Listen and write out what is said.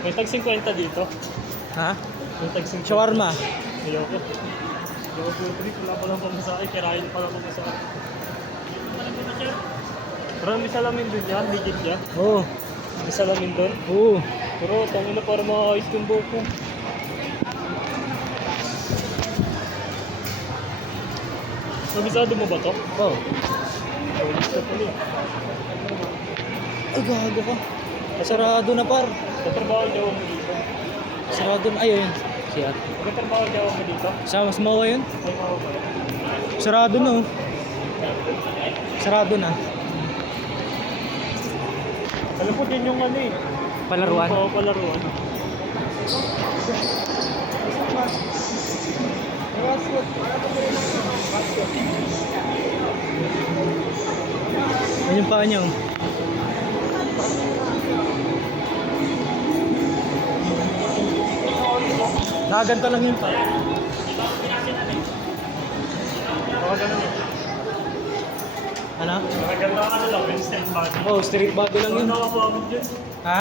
May tag 50 dito. Ha? May tag 50. Shawarma. Ayoko. Ayoko po trip. Wala pa lang pamasahe. Kirahin pa lang pamasahe. Pero may salamin dun yan. Ligit yan. Oo. May salamin dun. Oo. Pero tangin na para maayos yung buhok ko. Nabisado mo ba to? Oo. Ayos na pala eh. Ay, gago ka. Sarado na par. Katrabaho daw mo dito. Sarado na. Ayun. Siya. Katrabaho daw mo dito. Sa mas mawa yun? Ay, ako ba? Sarado na oh. Sarado na. Alam ko din yung ano eh. Palaruan. Oo, palaruan. Yan yung paa niya oh. Nakaganto lang yun pa. Baka ganun eh. Ano? Maganda ka na lang, yung street body. Oh, street body lang yun. Ano nakapamit yun? Ha?